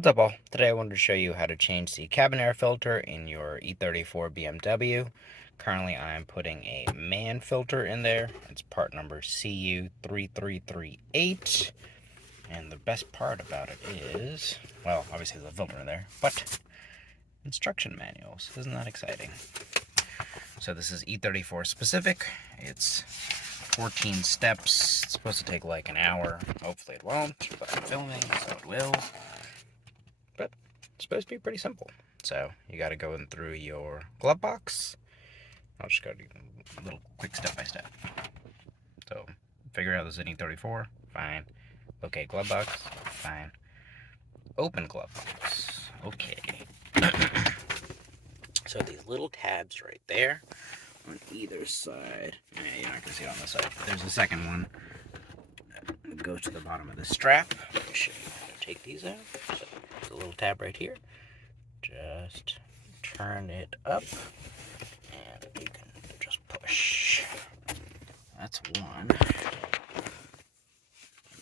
What's up all? Today I wanted to show you how to change the cabin air filter in your E34 BMW. Currently I'm putting a Mann filter in there. It's part number CU3338. And the best part about it is, well, obviously there's a filter in there, but instruction manuals. Isn't that exciting? So this is E34 specific. It's 14 steps. It's supposed to take like an hour. Hopefully it won't, but I'm filming, so it will. But it's supposed to be pretty simple. So you got to go in through your glove box. I'll just go do a little quick step by step. So figure out the E34, fine. Okay, glove box, fine. Open glove box, okay. So these little tabs right there on either side. Yeah, you're not gonna see it on this side. There's a second one that goes to the bottom of the strap. Let me show you how to take these out. So there's a little tab right here. Just turn it up and you can just push. That's one. Let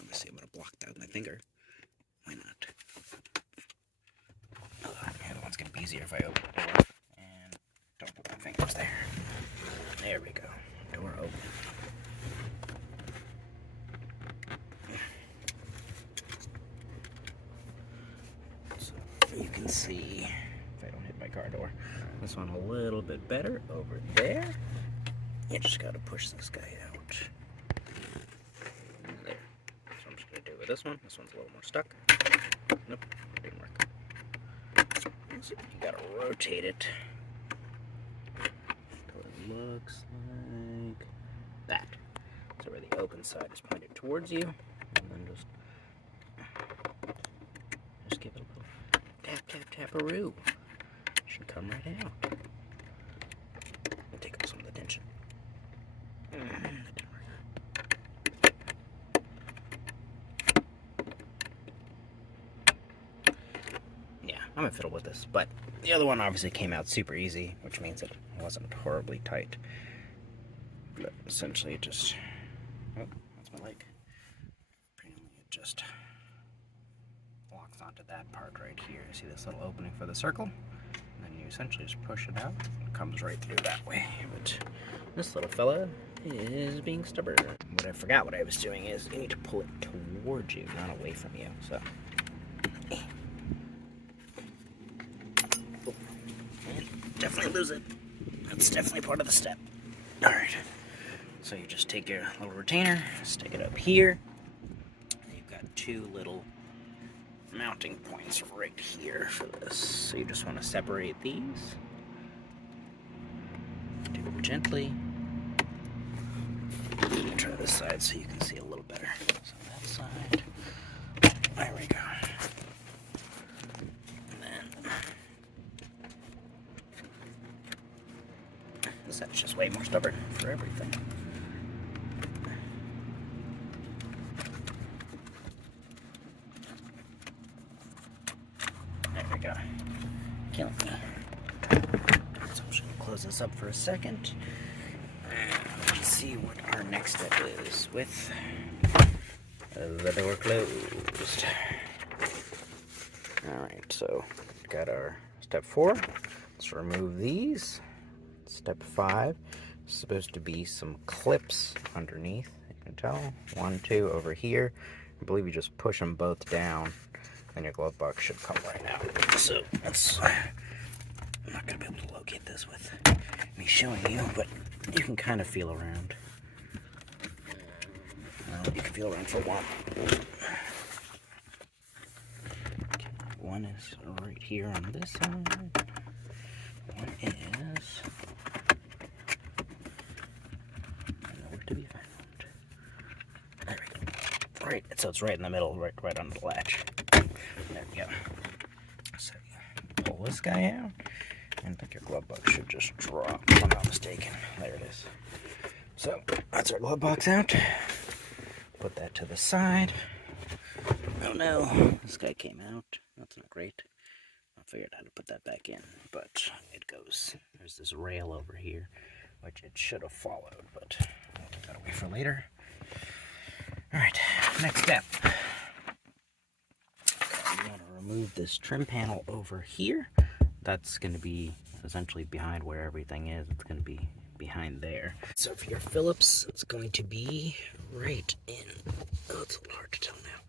me see, I'm gonna block that with my finger. Why not? Oh, the other one's gonna be easier if I open the door and don't put my fingers there. There we go. Door open. So you can see, if I don't hit my car door, this one a little bit better over there. You just gotta push this guy out. There. That's what I'm just gonna do with this one. This one's a little more stuck. Nope, it didn't work. So you gotta rotate it. So it looks like that. So where the open side is pointed towards you, and then just give it a little tap, tap, tap-a-roo. Should come right out. And take up some of the tension. That didn't work. Yeah, I'm gonna fiddle with this, but the other one obviously came out super easy, which means it wasn't horribly tight. But essentially it just, oh, that's my leg. Apparently it just locks onto that part right here. See this little opening for the circle? And then you essentially just push it out. It comes right through that way. But this little fella is being stubborn. What I forgot what I was doing is you need to pull it towards you, not away from you. So, oh, definitely lose it. That's definitely part of the step. All right. So you just take your little retainer, stick it up here. You've got two little mounting points right here for this. So you just want to separate these. Do it gently. Try this side so you can see a little better. So that side. There we go. And then this side's just way more stubborn for everything. There we go. Killing me. So I'm just going to close this up for a second. Let's see what our next step is with the door closed. Alright, so we've got our step 4. Let's remove these. Step 5 is supposed to be some clips underneath. You can tell. 1, 2 over here. I believe you just push them both down and your glove box should come right out. So that's, I'm not going to be able to locate this with me showing you, but you can kind of feel around. Well, you can feel around for one. Okay, one is right here on this side. One is nowhere to be found. There we go. Right, so it's right in the middle, right under the latch. There we go. So you pull this guy out, and I think your glove box should just drop, if I'm not mistaken. There it is. So that's our glove box out. Put that to the side. Oh no, this guy came out. That's not great. I figured out how to put that back in, but it goes. There's this rail over here, which it should have followed, but I'll put that away for later. All right, next step. You want to remove this trim panel over here. That's going to be essentially behind where everything is. It's going to be behind there. So for your Phillips, it's going to be right in, oh, it's a little hard to tell now.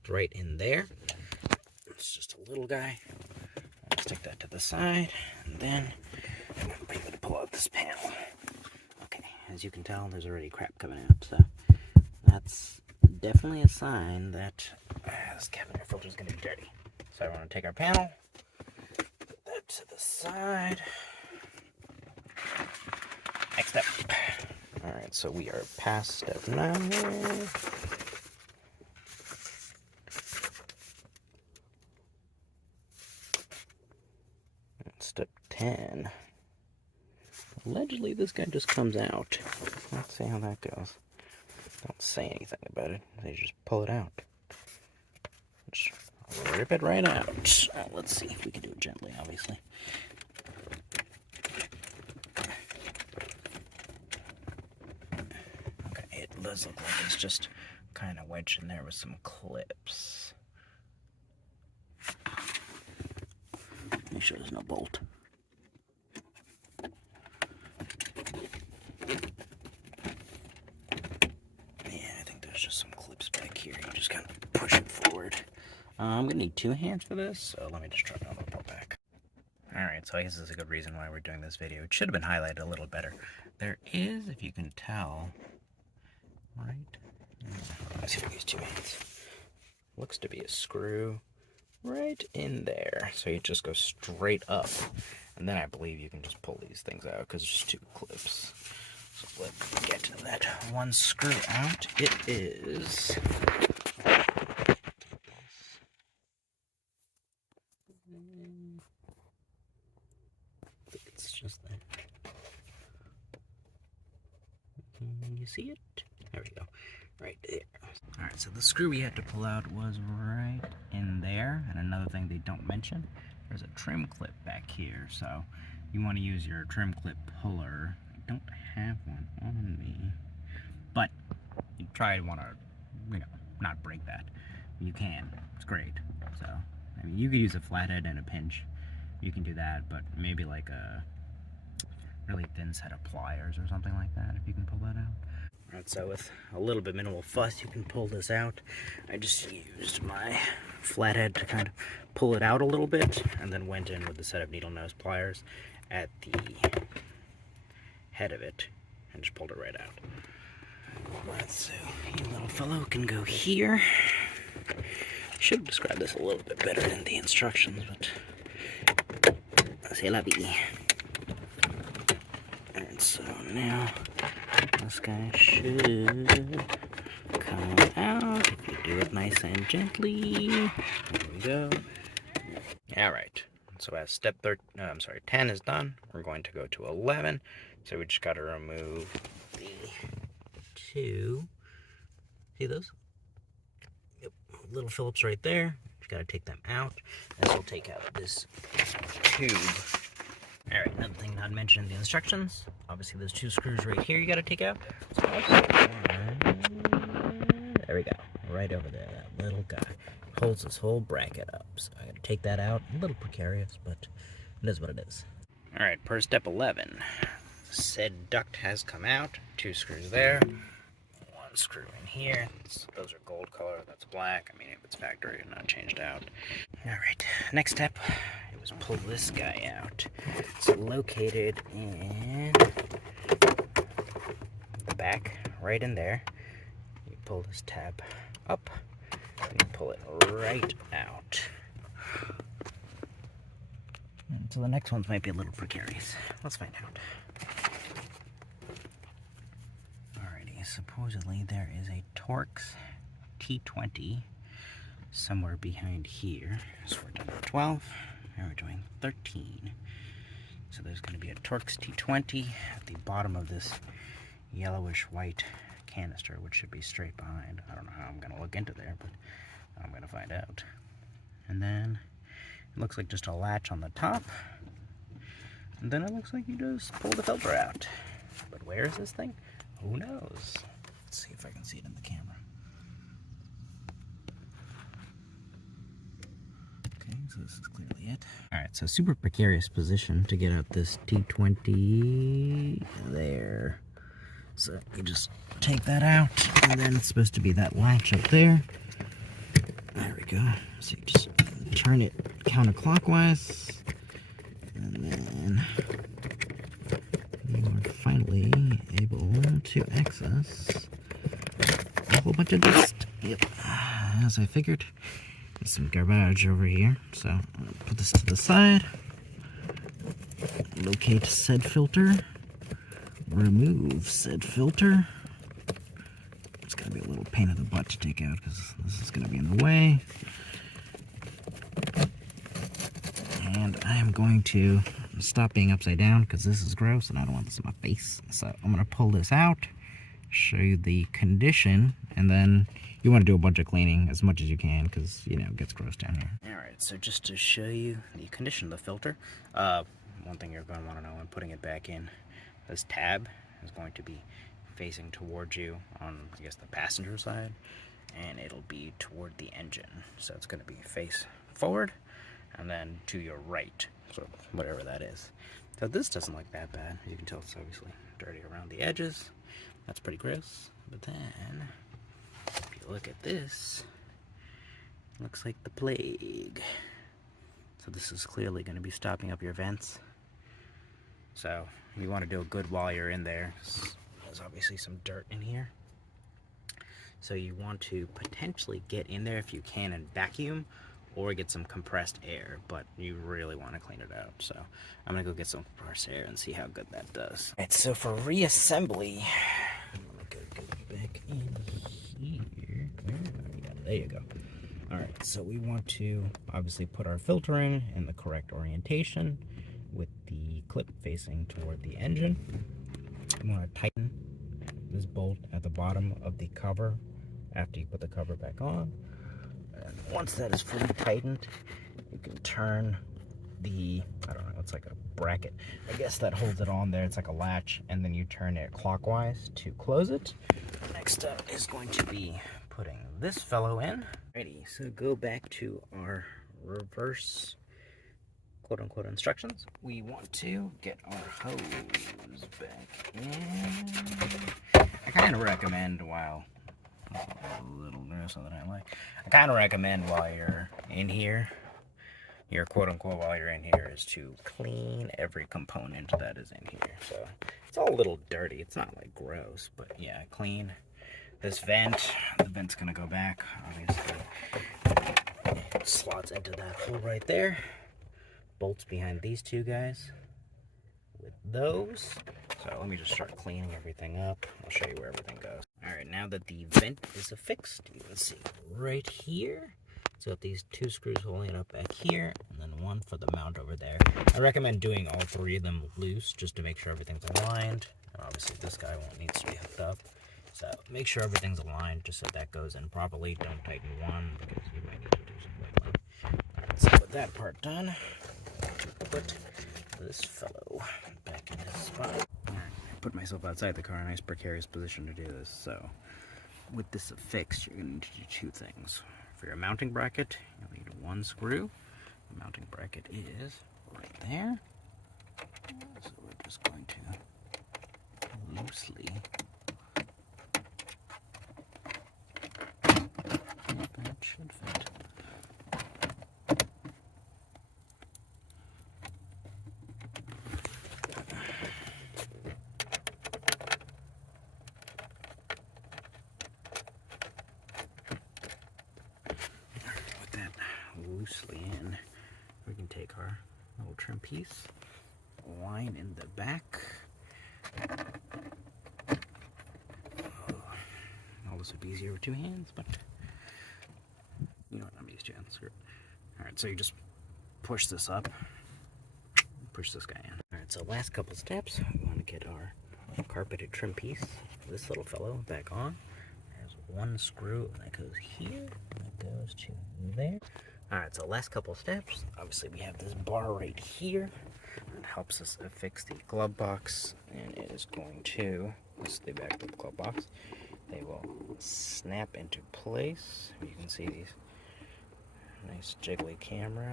It's right in there. It's just a little guy. I'll stick that to the side, and then I'm going to pull out this panel. Okay, as you can tell, there's already crap coming out, so that's definitely a sign that this cabin air filter is going to be dirty. So I want to take our panel, put that to the side. Next step. Alright, so we are past step 9. Step 10. Allegedly, this guy just comes out. Let's see how that goes. Don't say anything about it. They just pull it out. Just rip it right out. Let's see if we can do it gently, obviously. Okay, it does look like it's just kind of wedged in there with some clips. Make sure there's no bolt. Yeah, I think there's just some clips back here. You just kind of push it forward. I'm going to need 2 hands for this, so let me just try another pull back. Alright, so I guess this is a good reason why we're doing this video. It should have been highlighted a little better. There is, if you can tell, right? Let's see if I use 2 hands. Looks to be a screw right in there. So you just go straight up. And then I believe you can just pull these things out because it's just 2 clips. So let's get to that one screw out. It is... It's just there. Can you see it? There we go. Right there. Alright, so the screw we had to pull out was right in there. And another thing they don't mention, there's a trim clip back here. So you want to use your trim clip puller. I don't have one on me. But you try to want to, not break that. You can. It's great. So, I mean, you could use a flathead and a pinch. You can do that, but maybe like a really thin set of pliers or something like that, if you can pull that out. Alright, so with a little bit minimal fuss, you can pull this out. I just used my flathead to kind of pull it out a little bit, and then went in with a set of needle nose pliers at the head of it, and just pulled it right out. Alright, so your little fellow can go here. Should have described this a little bit better in the instructions, but c'est la vie. And so now this guy should come out if you do it nice and gently. There we go. Alright, so as step 10 is done, we're going to go to 11. So we just got to remove the 2. See those? Yep, little Phillips right there. Just got to take them out. This will take out this tube. Alright, another thing not mentioned in the instructions. Obviously, those 2 screws right here you got to take out. So there we go. Right over there. That little guy holds this whole bracket up. So I got to take that out. A little precarious, but it is what it is. Alright, per step 11. Said duct has come out. 2 screws there. 1 screw in here. Those are gold color. That's black. I mean, if it's factory and not changed out. Alright, next step was pull this guy out. It's located in the back, right in there. You pull this tab up, and you pull it right out. And so the next ones might be a little precarious. Let's find out. Alrighty, supposedly there is a Torx T20 somewhere behind here. So we're done with 12. Now we're doing 13. So there's going to be a Torx T20 at the bottom of this yellowish white canister, which should be straight behind. I don't know how I'm going to look into there, but I'm going to find out. And then it looks like just a latch on the top. And then it looks like you just pull the filter out. But where is this thing? Who knows? Let's see if I can see it in the camera. So this is clearly it. Alright, so super precarious position to get out this T20 there. So you just take that out, and then it's supposed to be that latch up there. There we go. So you just turn it counterclockwise, and then you are finally able to access a whole bunch of dust. Yep, as I figured. There's some garbage over here, so I'm gonna put this to the side. Locate said filter. Remove said filter. It's gonna be a little pain in the butt to take out because this is gonna be in the way. And I am going to stop being upside down because this is gross and I don't want this in my face. So I'm gonna pull this out, show you the condition, and then you want to do a bunch of cleaning as much as you can because, you know, it gets gross down here. Alright, so just to show you the condition of the filter, one thing you're going to want to know when putting it back in, this tab is going to be facing towards you on, I guess, the passenger side, and it'll be toward the engine. So it's going to be face forward and then to your right, so whatever that is. So this doesn't look that bad. You can tell it's obviously dirty around the edges. That's pretty gross. But then if you look at this, it looks like the plague. So this is clearly going to be stopping up your vents. So you want to do it good while you're in there. There's obviously some dirt in here. So you want to potentially get in there if you can and vacuum or get some compressed air, but you really want to clean it out. So I'm going to go get some compressed air and see how good that does. Alright, so for reassembly, I'm going to go back in here. There you go. Alright, so we want to obviously put our filter in the correct orientation with the clip facing toward the engine. You want to tighten this bolt at the bottom of the cover after you put the cover back on. And once that is fully tightened, you can turn the, I don't know, it's like a bracket, I guess, that holds it on there. It's like a latch, and then you turn it clockwise to close it. Next step is going to be putting this fellow in. Ready, so go back to our reverse quote-unquote instructions. We want to get our hose back in. I kind of recommend while a little gross that I like. I kind of recommend while you're in here, your quote-unquote while you're in here, is to clean every component that is in here. So it's all a little dirty. It's not like gross, but yeah, clean this vent. The vent's gonna go back, obviously. It slots into that hole right there. Bolts behind these two guys with those. So let me just start cleaning everything up. I'll show you where everything goes. Alright, now that the vent is affixed, you can see right here. So these two screws holding it up back here, and then one for the mount over there. I recommend doing all three of them loose just to make sure everything's aligned. And obviously this guy won't need to be hooked up. So make sure everything's aligned just so that goes in properly. Don't tighten one because you might need to do some wiggling. Alright, so with that part done, put this fellow back in his spot. Alright, I put myself outside the car in a nice precarious position to do this. So with this affixed, you're going to need to do two things. For your mounting bracket, you'll need one screw. The mounting bracket is right there. So we're just going to loosely, that should fit. With that loosely in, we can take our little trim piece, line in the back. All this would be easier with two hands, but you know what, I'm used to it. Screw it. Alright, so you just push this up, push this guy in. Alright, so last couple steps, we want to get our carpeted trim piece, this little fellow, back on. There's one screw that goes here, that goes to there. Alright, so last couple steps, obviously we have this bar right here that helps us affix the glove box, and it is going to, this is the back of the glove box, they will snap into place. You can see these Nice jiggly camera.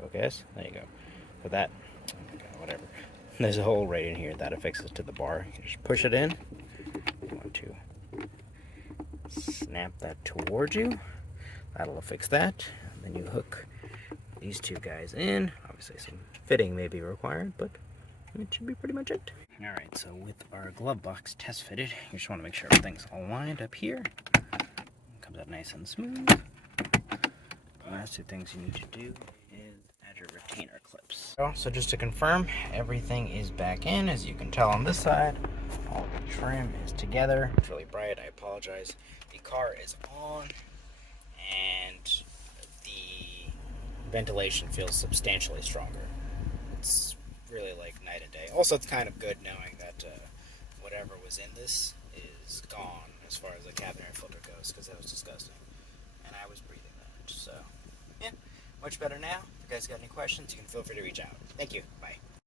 Focus. There you go. For that, okay, whatever. There's a hole right in here that affixes to the bar. You just push it in. You want to snap that towards you. That'll affix that. And then you hook these two guys in. Obviously some fitting may be required, but it should be pretty much it. Alright, so with our glove box test fitted, you just want to make sure everything's aligned up here. Comes out nice and smooth. The last two things you need to do is add your retainer clips. So just to confirm, everything is back in. As you can tell on this side, all the trim is together. It's really bright, I apologize. The car is on, and the ventilation feels substantially stronger. It's really like night and day. Also, it's kind of good knowing that whatever was in this is gone as far as the cabin air filter goes, because that was disgusting. And I was breathing that. So, yeah, much better now. If you guys got any questions, you can feel free to reach out. Thank you. Bye.